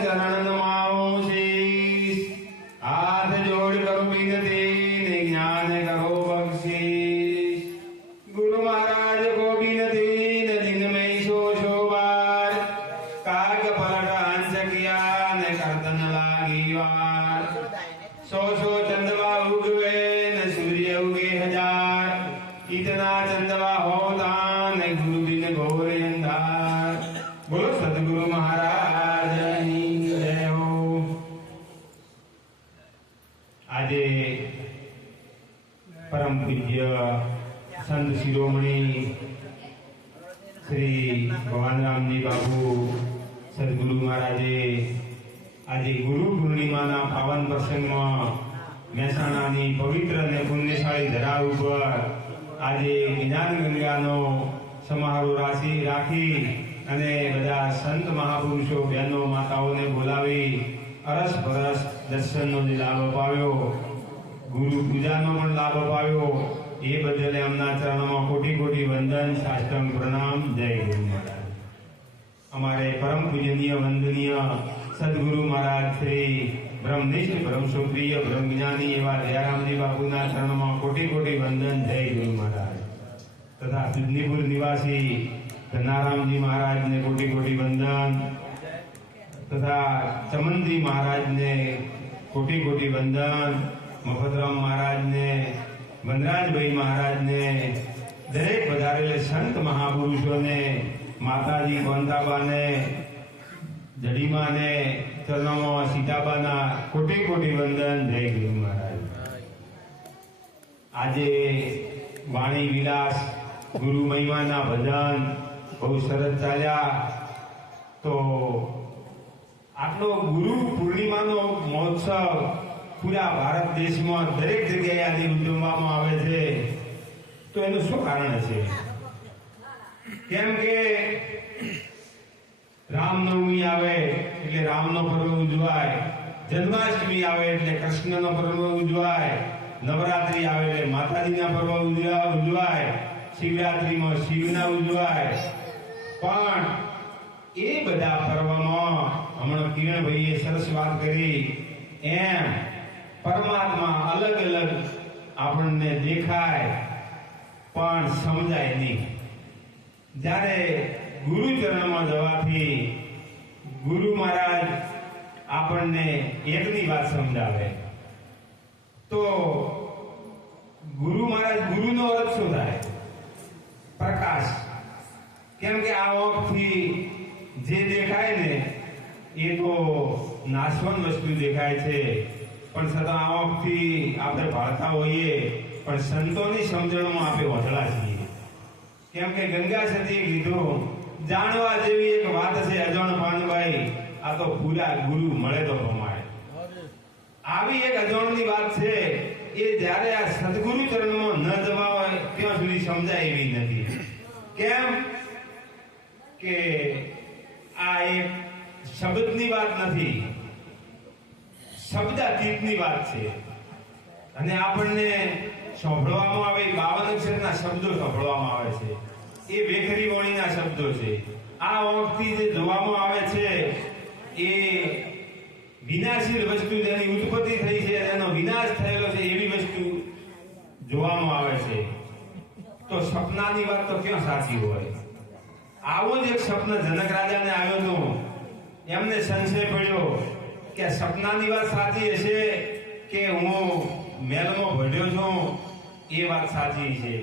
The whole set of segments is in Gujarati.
ચરણ નમાવું શીશ, હાથ જોડ કરું વિનતી ને જ્ઞાન કરો બક્ષીશ. ગુરુ મહારાજ કો વિનતી ને દિન મેં શો વાર, કાગ પલટ હંસ કિયા ને કરતન લાગી વાર. સો ચંદવા ઉગવે ને સૂર્ય ઉગે हजार, इतना चंदवा होता ने गुरु बिन घोर अंधार. बोलो सतगुरु महाराज ની જય હો. આજે પરમ પૂજ્ય સંત શિરોમણી શ્રી ભગવાન રામજી બાપુ સદગુરુ મહારાજે આજે ગુરુ પૂર્ણિમાના પાવન પ્રસંગમાં મહેસાણાની પવિત્ર અને પુણ્યશાળી ધરા ઉપર આજે જ્ઞાન ગંગાનો સમારોહ રાખી અને બધા સંત મહાપુરુષો બહેનો માતાઓને બોલાવી અરસ પરસ દર્શનનો જે લાભ અપાવ્યો, ગુરુ પૂજાનો પણ લાભ અપાવ્યો, એ બદલ એમના ચરણોમાં કોટી કોટી વંદન, સાષ્ટાંગ પ્રણામ. જય ગુરુ મહારાજ. અમારે પરમ પૂજનીય વંદનીય સદગુરુ મહારાજ શ્રી બ્રહ્મનિષ્ઠ બ્રહ્મસુપ્રિય બ્રહ્મજ્ઞાની એવા દયારામજી બાપુના ચરણોમાં કોટી કોટી વંદન. જય ગુરુ મહારાજ. તથા સુજનીપુર નિવાસી ધનારામજી મહારાજને કોટી કોટી વંદન, તથા ચમનજી મહારાજને કોટી કોટી વંદન, મફતરામ મહારાજને, વનરાજભાઈ મહારાજને, દરેક વધારેલે સંત મહાપુરુષોને, માતાજી કોંતાબાને, જડીમાને ચરણોમાં સીતાબાના કોટી કોટી વંદન. જય ગુરુ મહારાજ. આજે વાણી વિલાસ ગુરુ મહિમાના ભજન બહુ સરસ ચાલ્યા. તો આટલો ગુરુ પૂર્ણિમાનો મહોત્સવ પૂરા ભારત દેશમાં દરેક જગ્યાએ આજે ઉજવવામાં આવે છે. તો એનું શું કારણ છે? કેમ કે રામનવમી આવે એટલે રામનો પર્વ ઉજવાય, જન્માષ્ટમી આવે એટલે કૃષ્ણનો પર્વ ઉજવાય, નવરાત્રી આવે એટલે માતાજીના પર્વ ઉજવાય, શિવરાત્રીમાં શિવના ઉજવાય. પણ એ બધા પર્વમાં હમણાં કિરણભાઈએ સરસ વાત કરી એમ પરમાત્મા અલગ અલગ આપણને દેખાય પણ સમજાય નહીં. જ્યારે ગુરુ ચરણમાં જવાથી ગુરુ મહારાજ આપણને એકની વાત સમજાવે. તો ગુરુ મહારાજ, ગુરુનો અર્થ શું થાય? પ્રકાશ. કેમ કે આ આંખથી જે દેખાય ને એ તો નાશવંત વસ્તુ દેખાય છે, પણ છતાં આ આંખથી આપણે ભાળતા હોઈએ પણ સંતોની સમજણમાં આપણે વંચળા છીએ. કેમ કે ગંગા સતીએ કીધું જાણવા જેવી એક વાત છે અજણ પાનભાઈ, આ તો પૂરા ગુરુ મળે તો પ્રમાણે. આવી એક અજણની વાત છે એ જ્યારે આ સદગુરુ ચરણમાં ન જવા હોય ત્યાં સુધી સમજાય એવી નથી. કેમ કે આ એક શબ્દની વાત નથી, શબ્દાતીતની વાત છે. અને આપણને સાંભળવામાં આવે 52 અક્ષરના શબ્દો સાંભળવામાં આવે છે, એ વેખરી વાણીના શબ્દો છે. આ આંખથી જે જોવામાં આવે છે એ વિનાશીલ વસ્તુ, જેની ઉત્પત્તિ થઈ છે, એનો વિનાશ થયેલો છે એવી વસ્તુ જોવામાં આવે છે. તો સપનાની વાત તો ક્યાં સાચી હોય? આવો જ એક સપન જનક રાજાને આવ્યો હતો. એમને સંશય પડ્યો કે સપનાની વાત સાચી હશે કે હું મહેલમાં ભળ્યો છું એ વાત સાચી છે.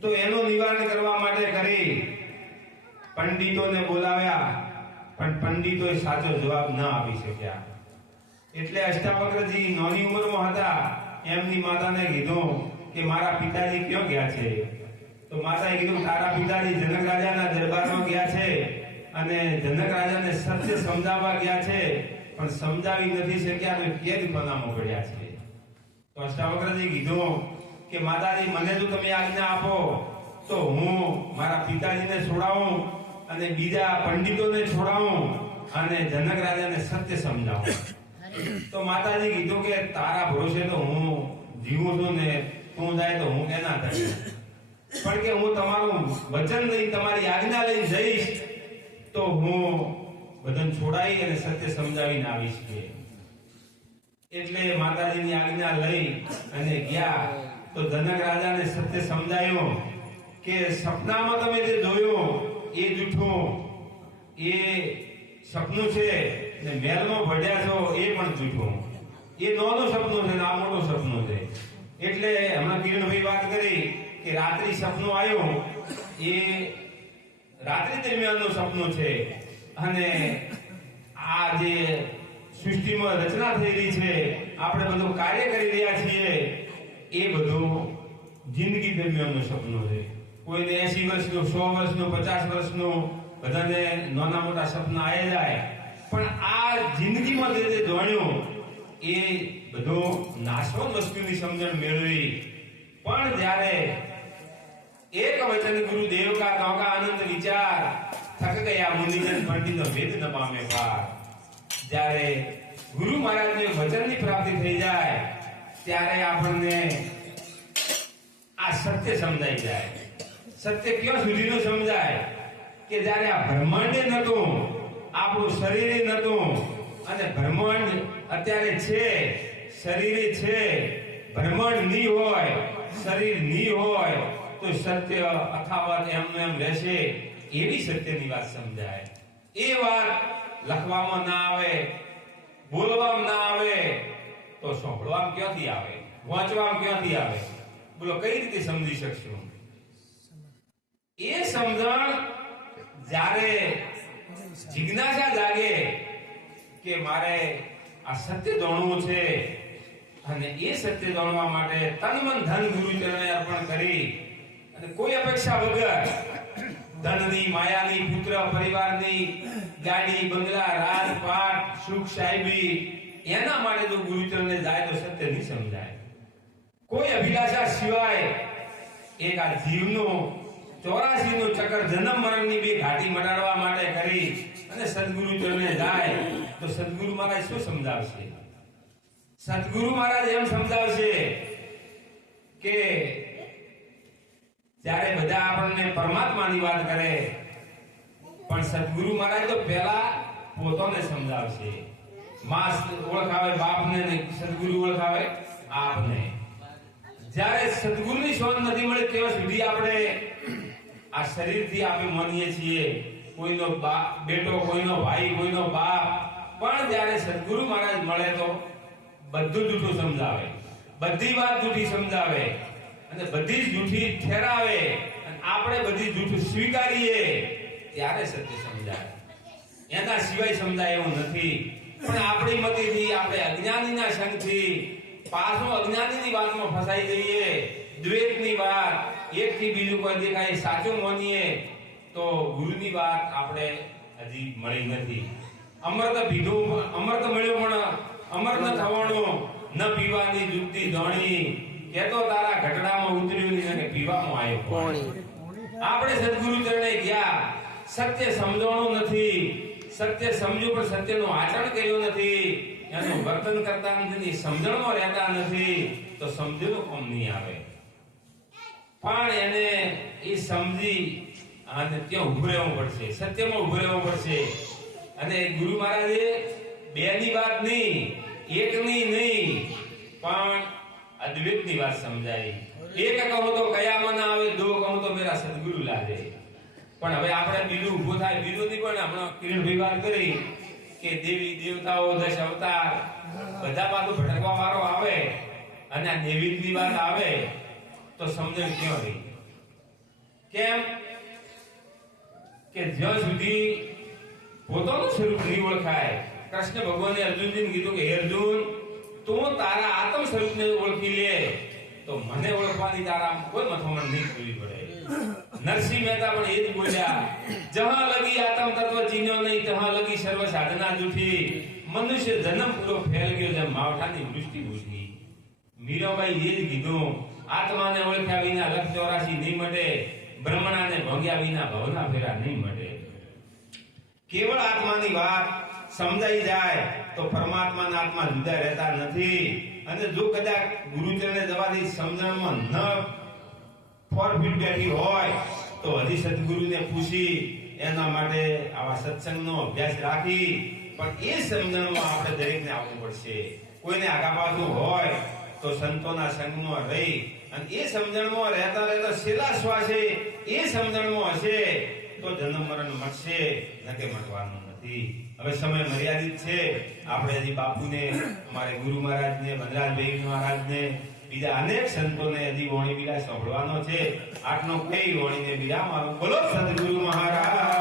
તો એનું નિવારણ કરવા માટે કરી પંડિતોને બોલાવ્યા, પણ પંડિતોએ સાચો જવાબ ન આપી શક્યા. એટલે અષ્ટાવક્રજી નાની ઉંમરમાં હતા. એમની માતાને કીધું કે મારા પિતાજી ક્યાં ગયા છે? તો માતાએ કીધું તારા પિતાજી જનક રાજાના દરબારમાં ગયા છે અને જનક રાજાને સત્ય સમજાવવા ગયા છે, પણ સમજાવી નથી શક્યા અને કેદખાનામાં પડ્યા છે. તો અષ્ટાવક્રજી કીધું કે માતાજી, મને જો તમે આજ્ઞા આપો તો હું મારા પિતાજીને છોડાવું અને બીજા પંડિતોને છોડાવું અને જનક રાજાને સત્ય સમજાવું. તો માતાજી કીધું કે તારા ભરોસે તો હું જીવું છું ને તું જાય તો હું કેના થાય, પણ કે હું તમારું વચન લઈ તમારી આજ્ઞા લઈ જઈશ તો હું બધાને છોડાવી અને સત્ય સમજાવીને આવીશ કે એટલે માતાજીની આજ્ઞા લઈ અને ગયા તો જનક રાજાને સત્ય સમજાયું કે સપનામાં તમે જે જોયું એ જૂઠું, એ સપનું છે ને મહેલમાં ભળ્યા છો એ પણ જૂઠું. એ નાનું સપનું છે ને આ મોટું સપનું છે. એટલે હમણાં કિરણભાઈ વાત કરી કે રાત્રિ સપનું આવ્યું એ રાત્રિ દરમિયાનનું સપનું છે અને આ જે સૃષ્ટિમાં રચના થઈ રહી છે, આપણે બધું કાર્ય કરી રહ્યા છીએ એ બધું જિંદગી દરમિયાનનું સપનું છે. કોઈને 80 વર્ષનું, 100 વર્ષનું, 50 વર્ષનું બધાને નાના મોટા સપના આવી જાય, પણ આ જિંદગીમાં જે જોણ્યું એ બધું નાશવંત વસ્તુની સમજણ મેળવી. પણ જ્યારે એક વચન ગુરુ દેવ કા નૌકા આનંદ વિચાર થક ગયા મુનિજન પંડિત ભેદ ન પામે પાર. જ્યારે ગુરુ મહારાજને વચનની પ્રાપ્તિ થઈ જાય ત્યારે આપણને આ સત્ય સમજાઈ જાય. સત્ય ક્યાં સુધીનું સમજાય કે જ્યારે આ બ્રહ્માંડે નતું, આપણું શરીરે નતું અને બ્રહ્માંડ અત્યારે છે, શરીરે છે, બ્રહ્માંડ ની હોય, શરીર ની હોય તો સત્ય અથાવત એમનું એમ રહેશે. એવી સત્યની વાત સમજાય. એ વાત લખવામાં ના આવે, બોલવામાં ના આવે તો સાંભળવામાં ક્યાંથી આવે, વાંચવામાં ક્યાંથી આવે? બોલો કઈ રીતે સમજી શકશું? એ સમજણ જ્યારે જિજ્ઞાસા જાગે કે મારે આ સત્ય જાણવું છે અને એ સત્ય જાણવા માટે તન મન ધન ગુરુ ચરણે અર્પણ કરી અને કોઈ અપેક્ષા વગર ધનની, માયાની, પુત્ર પરિવારની, ગાડી, બંગલા, રાજપાટ, સુખ સાહેબી એના માટે જો ગુરુ ચરણે જાય તો સત્ય નહીં સમજાય. કોઈ અભિલાષા સિવાય એક આ જીવનું 84 નું ચક્ર જન્મ મરણની બે ઘાટી મટાડવા માટે કરી અને સદગુરુ ચરણે જાય તો સદગુરુ મહારાજ શું સમજાવશે? સદગુરુ મહારાજ એમ સમજાવશે કે જ્યારે બધા આપણને પરમાત્માની વાત કરે પણ સદગુરુ મહારાજ તો પહેલા પોતાને સમજાવશે. માં ઓળખાવે બાપને ને સદગુરુ ઓળખાવે આપને. જ્યારે સદગુરુની શોધ નથી મળે ત્યાં સુધી આપણે આ શરીરથી આપણે માનીએ છીએ કોઈનો બેટો, કોઈનો ભાઈ, કોઈનો બાપ. પણ જ્યારે સદગુરુ મહારાજ મળે તો બધું જૂઠું સમજાવે, બધી વાત જૂઠી સમજાવે અને બધી જ જૂઠી ઠેરાવે અને આપણે બધી જૂઠું સ્વીકારીએ ત્યારે સત્ય સમજાય. એના સિવાય સમજાય એવું નથી. પણ આપણી મતીથી, આપણે અજ્ઞાનીના સંગથી પાછો અજ્ઞાનીની વાતમાં ફસાઈ જઈએ, દ્વૈતની વાત, એકથી બીજું કોઈ દેખાય સાચું માનીએ તો ગુરુની વાત આપણે હજી મળી નથી. અમૃત પીધું, અમૃત મળ્યું પણ અમર ન થવાનું, ન પીવાની જુગતી ધોણી, કેતો તારા ઘટડામાં ઉતર્યું ને પીવામાં આવ્યો પાણી. આપણે સદગુરુ ચરણે ગયા, સત્ય સમજવાનું નથી, સત્ય સમજ્યું પણ સત્યનું આચરણ કર્યું નથી, એનું વર્તન કરતા નથી, સમજણમાં રહેતા નથી તો સમજેલું કામ નહીં આવે. પણ એને એ સમજી અને ત્યાં ઉભું રહેવું પડશે, સત્યમાં ઉભું રહેવું પડશે. અને ગુરુ મહારાજે બેની વાત નહીં, એકની નહીં, પણ અદ્વૈતની વાત સમજાવી. એક કહું તો કયામાં ના આવે, દો કહું તો મેરા સદગુરુ લાગે. પણ હવે આપણે બીજું ઉભું થાય, બીજું નહીં. પણ હમણાં કિરણભાઈ વાત કરી કે દેવી દેવતાઓ, 10 અવતાર બધા પાછું ભટકવા વાળો આવે અને આ નૈવેદ્યની વાત આવે તો સમજણ ક્યાં રહી? કેમ કે જ્યાં સુધી પોતાનું સ્વરૂપ નહીં ઓળખાય. કૃષ્ણ ભગવાને અર્જુનજીને કીધું કે હે અર્જુન, તું તારા આત્મ સ્વરૂપને ઓળખી લે તો મને ઓળખવાની તારા કોઈ મથામણ નહીં કરવી પડે. નરસિંહ મહેતા પણ એ જ બોલ્યા, જહાં લગી આત્મ તત્વ ચીન્યો નહીં, તહાં લગી સર્વ સાધના જૂઠી. મનુષ્ય જન્મ પૂરો ફેલ ગયો જેમ માવઠાની વૃષ્ટિ ઉઠી. મીરાબાઈ એ જ કીધું, આત્માને ઓળખ્યા વિના લખ 84 નહીં મટે, બ્રહ્મણાને ભોગ્યા વિના ભવના ફેરા નહીં મટે. કેવળ આત્માની વાત સમજાઈ જાય તો પરમાત્માના આત્મા જુદા રહેતા નથી. અને જો કદાચ ગુરુચરણે જવાથી સમજણમાં ન ફોરફીટ બેઠી હોય તો હજી સદગુરુને પૂછી એના માટે આવા સત્સંગનો અભ્યાસ રાખી પણ એ સમજણમાં આપણે દરેકને આવવું પડશે. કોઈને આગા પાછું હોય તો સંતોના સંગમાં રહી અને એ સમજણમાં રહેતા રહેતા છેલ્લા શ્વાસે એ સમજણમાં હશે તો જન્મ મરણ મળશે, નકે મળવાનું નથી. હવે સમય મર્યાદિત છે. આપણે હજી બાપુને, અમારે ગુરુ મહારાજને, વનરાજભાઈ મહારાજને, બીજા અનેક સંતોને હજી વાણી વિલાસ સાંભળવાનો છે. આટલો કઈ વાણીને વિરામ આલું. બોલો સદગુરુ મહારાજ.